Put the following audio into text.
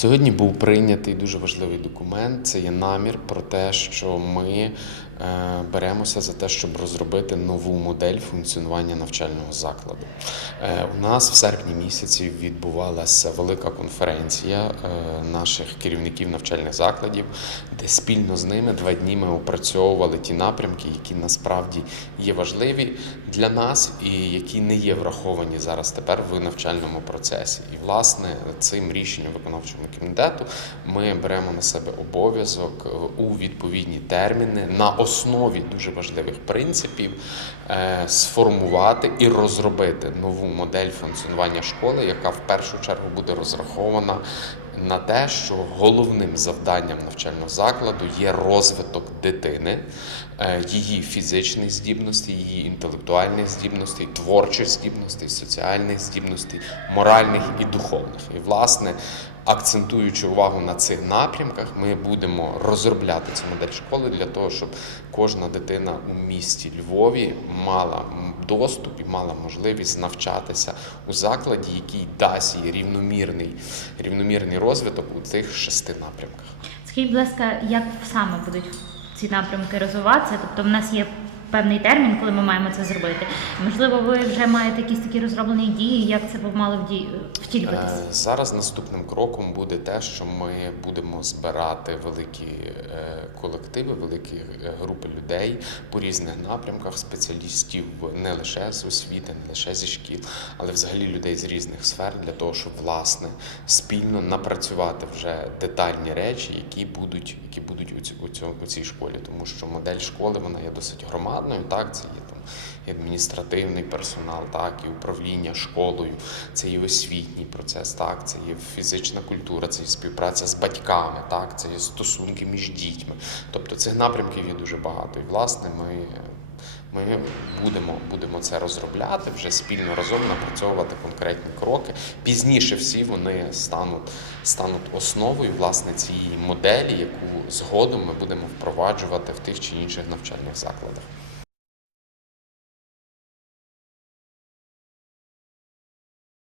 Сьогодні був прийнятий дуже важливий документ. Це є намір про те, що ми беремося за те, щоб розробити нову модель функціонування навчального закладу. Е, У нас в серпні місяці відбувалася велика конференція е, наших керівників навчальних закладів, де спільно з ними два дні ми опрацьовували ті напрямки, які насправді є важливі для нас і які не є враховані зараз тепер в навчальному процесі. І власне цим рішенням виконавчого комітету ми беремо на себе обов'язок е, у відповідні терміни на основі дуже важливих принципів е, сформувати і розробити нову модель функціонування школи, яка в першу чергу буде розрахована на те, що головним завданням навчального закладу є розвиток дитини, е, її фізичних здібностей, її інтелектуальних здібностей, творчих здібностей, соціальних здібностей, моральних і духовних. І, власне, акцентуючи увагу на цих напрямках, ми будемо розробляти цю модель школи для того, щоб кожна дитина у місті Львові мала доступ і мала можливість навчатися у закладі, який дасть їй рівномірний, рівномірний розвиток у цих шести напрямках. Скажіть, будь ласка, як саме будуть ці напрямки розвиватися? Тобто, в нас є певний термін, коли ми маємо це зробити. Можливо, ви вже маєте якісь такі розроблені дії, як це б мало втілюватися? Е, Зараз наступним кроком буде те, що ми будемо збирати великі е, колективи, великі е, групи людей по різних напрямках, спеціалістів не лише з освіти, не лише зі шкіл, але взагалі людей з різних сфер для того, щоб власне спільно напрацювати вже детальні речі, які будуть, які будуть у, цій школі, тому що модель школи вона є досить громадною. Так, це є там і адміністративний персонал, так, і управління школою, це і освітній процес, так, це є фізична культура, це є співпраця з батьками, так, це є стосунки між дітьми. Тобто цих напрямків є дуже багато. І власне ми. Ми будемо, будемо це розробляти вже спільно разом напрацьовувати конкретні кроки. Пізніше всі вони стануть, стануть основою власне цієї моделі, яку згодом ми будемо впроваджувати в тих чи інших навчальних закладах.